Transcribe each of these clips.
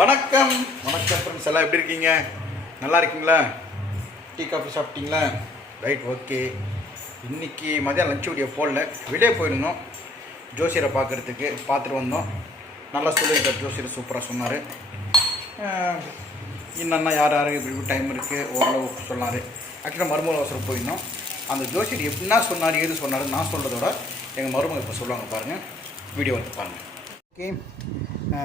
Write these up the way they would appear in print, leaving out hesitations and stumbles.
வணக்கம் வணக்கம் ஃப்ரெண்ட்ஸ், எல்லாம் எப்படி இருக்கீங்க? நல்லா இருக்கீங்களா? டீ காஃபி சாப்பிட்டீங்களா? Right, okay. இன்றைக்கி மதியம் லஞ்ச் வீடியோ போடல, வெளியே போயிருந்தோம் ஜோசியரை பார்க்குறதுக்கு. பார்த்துட்டு வந்தோம். நல்லா சொல்லியிருக்கார் ஜோசியர், சூப்பராக சொன்னார். என்னென்னா யார் யாருக்கு இப்படி டைம் இருக்குது ஓரளவு சொன்னார். ஆக்சுவலாக மருமகள் அவசரம் போயிருந்தோம். அந்த ஜோசியர் எப்படின்னா சொன்னார், எது சொன்னார் நான் சொல்கிறதோட எங்கள் மருமகள் இப்போ சொல்லுவாங்க, பாருங்கள். வீடியோ வந்து பாருங்கள். ஓகே,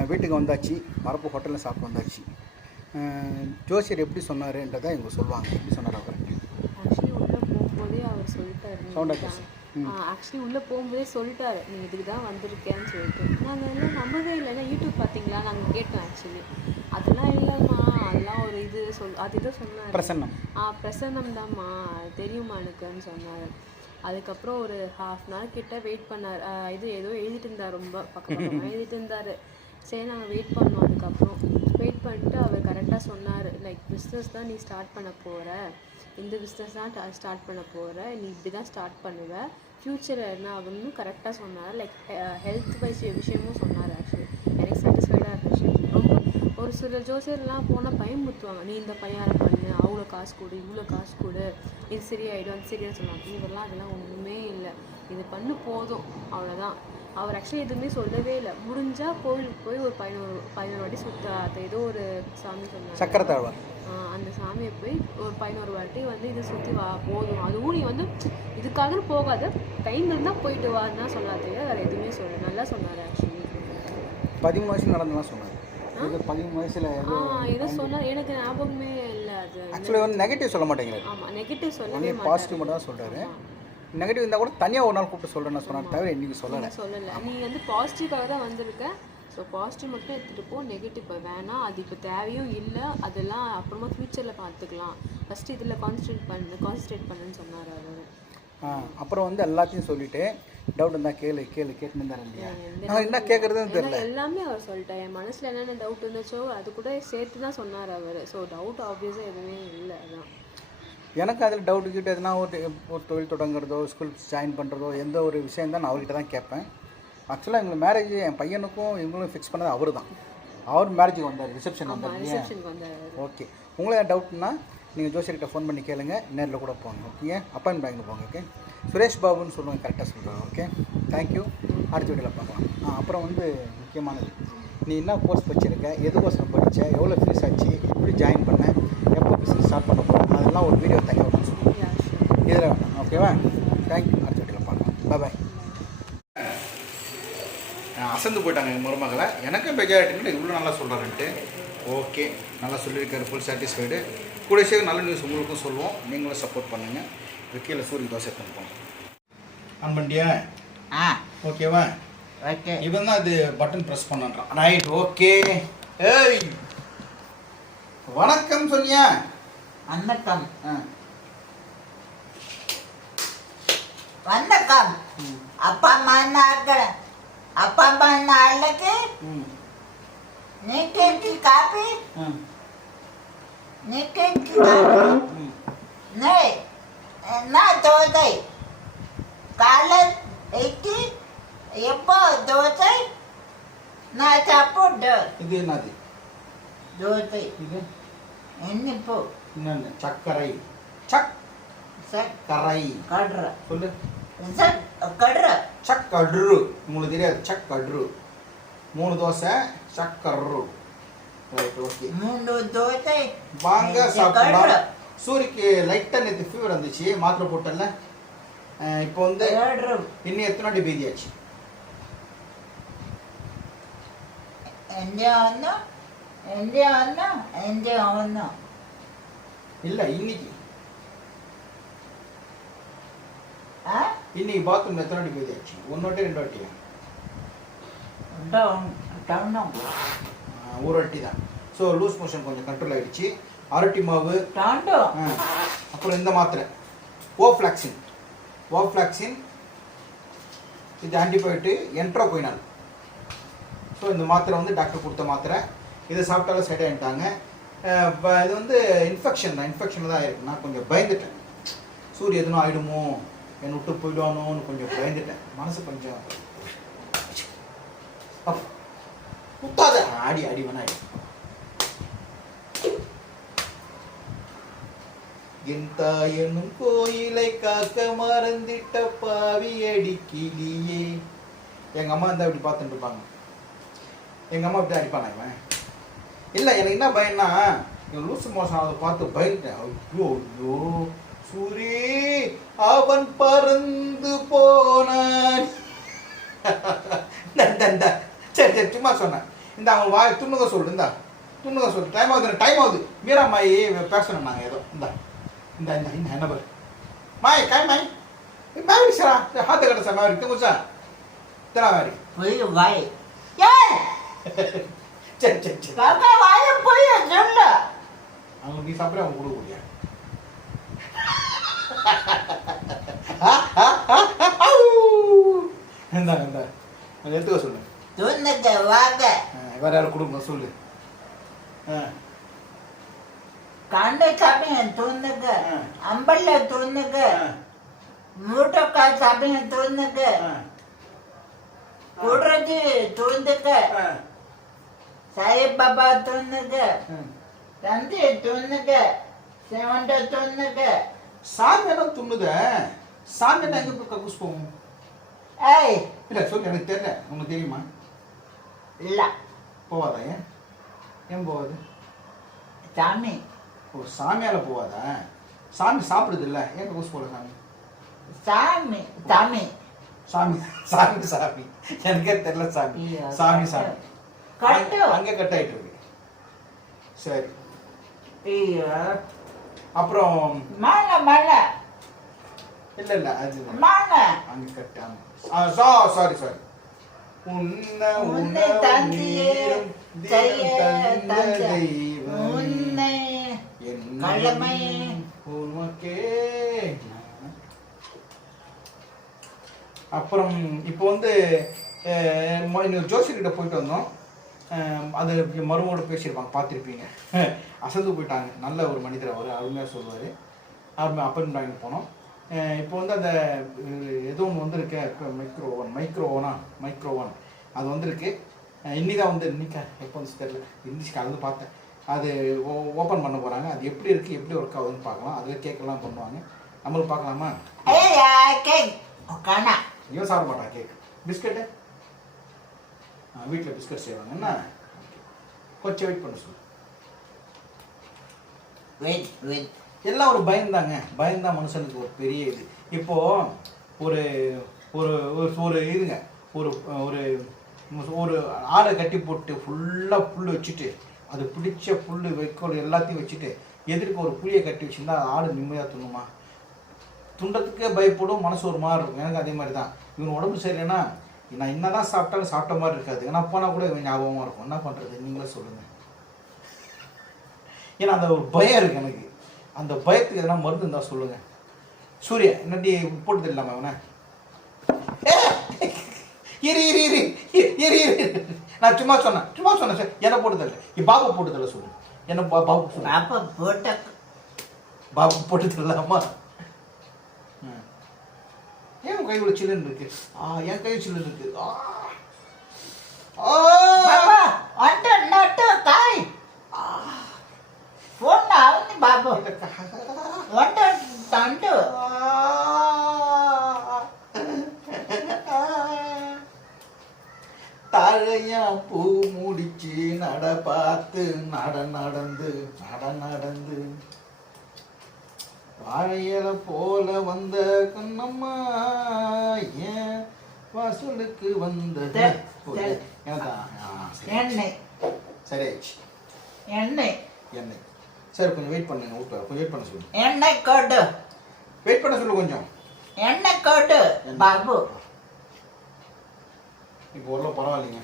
வீட்டுக்கு வந்தாச்சு. மரப்பு ஹோட்டலில் சாப்பிட்டு வந்தாச்சு. ஜோசியர் எப்படி சொன்னார்ன்றதை இவங்க சொல்லுவாங்க. எப்படி சொன்னார் அவர்? ஆக்சுவலி உள்ளே போகும்போதே அவர் சொல்லிட்டாரு. ஆக்சுவலி உள்ளே போகும்போதே சொல்லிட்டாரு, நீ இதுக்கு தான் வந்திருக்கேன்னு சொல்லிட்டு. நாங்கள் எல்லாம் நம்பவே இல்லை. ஏன்னா யூடியூப் பார்த்தீங்களா நாங்கள் கேட்டோம். ஆக்சுவலி அதெல்லாம் இல்லைம்மா, அதெல்லாம் ஒரு இது அது இதை சொன்னார். பிரசன்னம் பிரசன்னம் தான்மா, தெரியுமா எனக்குன்னு சொன்னார். அதுக்கப்புறம் ஒரு ½ கிட்ட வெயிட் பண்ணார். இது ஏதோ எழுதிட்டு இருந்தார், ரொம்ப பக்கமாக எழுதிட்டு இருந்தார். சரி, நாங்கள் வெயிட் பண்ணோம். அதுக்கப்புறம் வெயிட் பண்ணிட்டு அவர் கரெக்டாக சொன்னார், லைக் பிஸ்னஸ் தான் நீ ஸ்டார்ட் பண்ண போகிற, இந்த பிஸ்னஸ் தான் ஸ்டார்ட் பண்ண போகிற, நீ இப்படி தான் ஸ்டார்ட் பண்ணுவேன், ஃப்யூச்சர் என்ன ஆகணும்னு கரெக்டாக சொன்னார். லைக் ஹெல்த் வைஸ் விஷயமும் சொன்னார். ஆக்சுவலி எனக்கு சாட்டிஸ்ஃபைடாக இருந்துச்சு. ரொம்ப ஒரு சில ஜோசியர்லாம் போனால் பயமுறுத்துவாங்க, நீ இந்த பணியாரம் பண்ணு, அவ்வளோ காசு கொடு, இவ்வளோ காசு கொடு, இது சரியாயிடும், அது சரியானு சொல்லுவாங்க. இதெல்லாம் அதெல்லாம் ஒன்றுமே இல்லை, இது பண்ணு போதும், அவ்வளோதான். அவர் ஆக்சுவலி எதுவுமே சொல்லவே இல்லை. முடிஞ்சால் கோவிலுக்கு போய் ஒரு 11 வாட்டி சுற்ற, ஏதோ ஒரு சாமி சொன்னார், சக்கரத்தாழ்வார். அந்த சாமியை போய் ஒரு 11 வாட்டி வந்து இதை சுற்றி வா போதும், அதுவும் நீ வந்து இதுக்காக போகாத, டைம் இருந்தால் போயிட்டு வான்னு தான் சொல்லாதே, வேறு எதுவுமே சொல்ல. நல்லா சொன்னார். ஆக்சுவலி 13 வயசு நடந்தெல்லாம் சொன்னார். 13 வயசில் ஏதோ சொன்னார், எனக்கு ஞாபகமே இல்லை. அது ஆக்சுவலி வந்து நெகட்டிவ் சொல்ல மாட்டேங்கிறார். ஆமாம், நெகட்டிவ் சொல்லவே பாசிட்டிவ் மட்டும் தான் சொல்கிறாரு. நெகட்டிவ் இருந்தால் கூட தனியாக ஒரு நாள் கூப்பிட்டு சொல்கிறேன்னு சொன்னார், தவிர இன்றைக்கி சொல்லலை. நீ வந்து பாசிட்டிவாக தான் வந்திருக்க. ஸோ பாசிட்டிவ் மட்டும் எடுத்துகிட்டு போ, நெகட்டிவ் இப்போ வேணாம், அது இப்போ தேவையும் இல்லை, அதெல்லாம் அப்புறமா ஃப்யூச்சரில் பார்த்துக்கலாம், ஃபஸ்ட்டு இதில் கான்சன்ட்ரேட் பண்ணுன்னு சொன்னார் அவர். அப்புறம் வந்து எல்லாத்தையும் சொல்லிவிட்டு டவுட் இருந்தால் கேட்டுன்னு இருந்தார் இல்லையா? என்ன கேட்குறதுன்னு தெரியல. எல்லாமே அவர் சொல்லிட்டார். என் மனசில் என்னென்ன டவுட் இருந்துச்சோ அது கூட சேர்த்து தான் சொன்னார் அவர். ஸோ டவுட் ஆப்வியஸாக எதுவுமே இல்லை. அதான் எனக்கு அதில் டவுட்டு கிட்ட எதுனா ஒரு தொழில் தொடங்குறதோ, ஸ்கூல் ஜாயின் பண்ணுறதோ, எந்த ஒரு விஷயம் தான் நான் அவர்கிட்ட தான் கேட்பேன். ஆக்சுவலாக எங்களுக்கு மேரேஜ் என் பையனுக்கும் இவங்களும் ஃபிக்ஸ் பண்ணது அவர் தான். அவர் மேரேஜுக்கு வந்தார், ரிசப்ஷன் வந்தார். ஓகே, உங்களுக்கு ஏதாவது டவுட்னா நீங்கள் ஜோசியர்கிட்ட ஃபோன் பண்ணி கேளுங்க, நேரில் கூட போங்க. ஓகே, அப்பாயின்மெண்ட் வாங்கிட்டு போங்க. ஓகே, சுரேஷ் பாபுன்னு சொல்லுவாங்க, கரெக்டாக சொல்கிறாங்க. Okay, thank you. அடுத்த வீடியோவில் பார்க்கலாம். அப்புறம் வந்து முக்கியமானது, நீ என்ன கோர்ஸ் படிச்சிருக்க, எதுக்கோசரம் படித்த, எவ்வளோ ஃபீஸ் ஆச்சு, எப்படி ஜாயின் பண்ண, எப்போ பிஸ்னஸ் ஸ்டார்ட் பண்ண போகிறோம், அதெல்லாம் ஒரு வீடியோ தனியாக ஒன்று சொல்லுங்கள். இதில் வேணாம். ஓகேவா? தேங்க்யூ. அடுத்த வீடியோவில் பார்க்கலாம். பாய். அசந்து போயிட்டாங்க எங்கள் மருமகளை. எனக்கும் பெஜாரிட்டின்னு இவ்வளோ நல்லா சொல்கிறாருன்ட்டு. ஓகே, நல்லா சொல்லியிருக்காரு, ஃபுல் சாட்டிஸ்ஃபைடு. கூட சேர்த்து நல்ல நியூஸ் உங்களுக்கும் சொல்லுவோம், நீங்களும் சப்போர்ட் பண்ணுங்கள். இது கீழே சூரிய தோசை பண்ணுவோம். ஆன் பண்ணிட்டியா? ஓகேவா? ஓகே, இவன் தான் அது பட்டன் ப்ரெஸ் பண்ணுறான். Right, okay. ஏய், வணக்கம் சொன்னியா? வணக்கம். வணக்கம். அப்பா அம்மா நாளைக்கு நீக்கி காப்பி நான் தோசை காலை இட்லி, எப்போ தோசை நான் சாப்பிட்டு. இது என்னது? தோசை இது என்னப்போ என்னென்ன? சர்க்கரை. சர்க்கரை கடுற சொல்லு. கடுற சக்கட்ரு. உங்களுக்கு தெரியாது? சக்கட்ரு. 3 தோசை சக்கரு. Right, okay. 3 தோசை வாங்க சாப்பிடலாம். சூரிக்கு லைட்டாக நேற்று ஃபீவர் வந்துச்சு, மாத்திரை போட்டல. இப்போ வந்து இன்னும் எத்தனை வாட்டி பேதியாச்சு? இல்லை, இன்னைக்கு பாத்ரூம்ல எத்தனை வாட்டி பேதியாச்சு? 1 வாட்டி 2 வாட்டியா? ஒரு வாட்டி தான். ஸோ லூஸ் மோஷன் கொஞ்சம் கண்ட்ரோல் ஆகிடுச்சு. அரட்டி மாவு, அப்புறம் இந்த மாத்திரை ஓஃப்ளாக்சின், இது ஆன்டிபயோட்டிக் என்ட்ரோகுயினால். ஸோ இந்த மாத்திரை வந்து டாக்டர் கொடுத்த மாத்திரை. இதை சாப்பிட்டாலும் சைட் ஆகிட்டாங்க. இது வந்து இன்ஃபெக்ஷன் தான் ஆகிருக்கு. நான் கொஞ்சம் பயந்துட்டேன், சூரிய எதுவும் ஆகிடுமோ, என்னை விட்டு போயிடுவானோன்னு கொஞ்சம் பயந்துட்டேன். மனசு கொஞ்சம் விட்டாத அடி வேணாடி. என் தாயனும் கோயிலை காக்க மறந்திட்ட பாவி அடிக்கிலியே. எங்கள் அம்மா இருந்தால் இப்படி பார்த்துட்டு இருப்பாங்க. எங்கள் அம்மா இப்படி அடிப்பானா இவன்? இல்லை, எனக்கு என்ன பயம்னா இவன் லூசு மோசம் அதை பார்த்து பயந்துட்டேன். ஐயோ ஐயோ சூரி அவன் பறந்து போனான். சரி சரி சும்மா சொன்னேன். இந்த அவன் வாய் துண்ணுக சொல்லு, இந்தா துண்ணுக சொல்லு. டைம் ஆகுது மீரா மாயி பேசணும் நாங்கள் ஏதோ. இந்த இந்த இந்த இந்த என்ன பாரு மாய் காய் மாய் மாய் சாரா ஹாத்த கட்ட சார் மாரி துங்க சார் தெரா மாரி போய் வாய் ஏய் சரி சரி சரி பாப்பா வாயை போய் சொல்லு. அவங்க நீ சாப்பிட அவங்க கொடுக்க முடியாது. இந்தா இந்த எடுத்துக்க சொல்லு. துண்ணுக்கு வாங்க வேற யாரும் கொடுக்கணும் சொல்லு. கண்ணை சாப்பிங்க துண்ணுக்கு, அம்பல்ல துண்ணுக்கு, மூட்டைக்காய் சாப்பிங்க துண்ணுக்கு, குடுறது துண்ணுக்கு, சாயிபாபா துண்ணுக்கு, தந்தி துண்ணுக்கு, செவண்ட துண்ணுக்கு. சாமி என்ன துண்ணுத? சாமி என்ன எங்க போய் கக்கூஸ் போகும்? ஏய் இல்லை சொல்லு, எனக்கு தெரியல. உனக்கு தெரியுமா? இல்ல போவாதா? ஏன் ஏன் போவாது? சாமி ஓ சாமியால போவாதா? சாமி சாப்பிடுது இல்லை, ஏன் கக்கூஸ் போல சாமி? சாமி சாமி சாமி சாமி சாமி எனக்கே தெரியல சாமி. சாமி சாமி கட்டு அங்கே கட் ஆயிட்டு இருக்கு. சரி ஐயோ அப்புறம் மாங்க மாங்க இல்லை இல்லை அது மாங்க அங்கே கட். ஆமாம் சாரி சாரி. உன்னை உன்னை தந்தீரும் செய்ய தெய்வம் உன்னை கடமை உனக்கே. அப்புறம் இப்போ வந்து இன்னொரு ஜோசியர்கிட்ட போயிட்டு வந்தோம். அது மருமோட பேசியிருப்பாங்க, பார்த்துருப்பீங்க. அசந்து போயிட்டாங்க. நல்ல ஒரு மனிதர் அவர், அருமையாக சொல்லுவார். அப்பாயின்மெண்ட் வாங்கி போனோம். இப்போ வந்து அந்த ஏதோ ஒன்று வந்துருக்கு, மைக்ரோ ஓவன் அது வந்துருக்கு. இன்னிதான் வந்து இன்னைக்கா எப்போ வந்து தெரியல, இங்கிலீஷ் கலந்து பார்த்தேன். அது ஓப்பன் பண்ண போகிறாங்க. அது எப்படி இருக்குது, எப்படி ஒர்க் ஆகுதுன்னு பார்க்கலாம். அதில் கேக்கெல்லாம் பண்ணுவாங்க. நம்மளும் பார்க்கலாமா? இவன் சாப்பிட மாட்டான் கேக். பிஸ்கட்டு வீட்டில் பிஸ்கட் செய்வாங்க. என்ன கொஞ்சம் வெயிட் பண்ண சொல்லு. வெயிட் எல்லாம் ஒரு பயந்தாங்க. பயந்தான் மனுஷனுக்கு ஒரு பெரிய இது. இப்போது ஒரு ஒரு ஒரு இதுங்க, ஒரு ஒரு ஒரு ஆடை கட்டி போட்டு ஃபுல்லாக புல் வச்சுட்டு, அது பிடிச்ச புல் வைக்கோல் எல்லாத்தையும் வச்சுட்டு எதிர்க்கு ஒரு புளியை கட்டி வச்சுருந்தா ஆடு நிம்மதியாக துண்ணுமா? துண்டத்துக்கே பயப்படும், மனசு ஒரு மாதிரி இருக்கும். எனக்கு அதே மாதிரி தான். இவன் உடம்பு சரியில்லைன்னா நான் என்ன தான் சாப்பிட்டாலும் சாப்பிட்ட மாதிரி இருக்காது. ஏன்னா போனால் கூட இவன் ஞாபகமாக இருக்கும். என்ன பண்ணுறது நீங்களே சொல்லுங்கள். ஏன்னா அந்த ஒரு பயம் இருக்குது எனக்கு. அந்த பயத்துக்கு எதனா மருந்து இருந்தால் சொல்லுங்கள். சூர்யா என்னடி போட்டு இல்லாமல் அவனை இரு இரு இரு இரு இரு நான் சும்மா சொன்னேன் சார். என்ன போட்டு தரல, பாபு போட்டு தரல சொல்லு. என்ன பாபு சொல்லு. பாபு போட்டு தரலாமா? ஏன் கை இவ்வளோ சில்லுன்னு இருக்கு? என் கை சில்லுன்னு இருக்கு. தழையா பூ முடிச்சு நட பார்த்து நடந்து வாழையில போல வந்த கண்ணம்மா ஏன் வாசலுக்கு வந்த எண்ணெய் சரி எண்ணெய் எண்ணெய். சரி கொஞ்சம் வெயிட் பண்ணுங்க. ஊட்ட கொஞ்சம் வெயிட் பண்ண சொல்லு. எண்ணெய் கோட்டு வெயிட் பண்ண சொல்லு கொஞ்சம். எண்ணெய் கோட்டு பாபு. இப்போ ஓரளவு பரவாயில்லைங்க.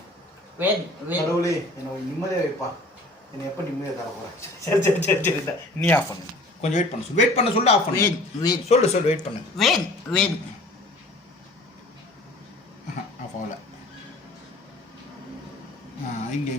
கடவுளே என்னை நிம்மதியாக வைப்பா. என்னை எப்போ நிம்மதியாக தர போகிறேன். சரி சரி சரி சரி நீ ஆஃப் பண்ணு. கொஞ்சம் வெயிட் பண்ண சொல்லு. வெயிட் பண்ண சொல்லு. ஆஃப் பண்ணு. சொல்லு வெயிட் பண்ணு. ஆஃப் ஆகல. இங்கே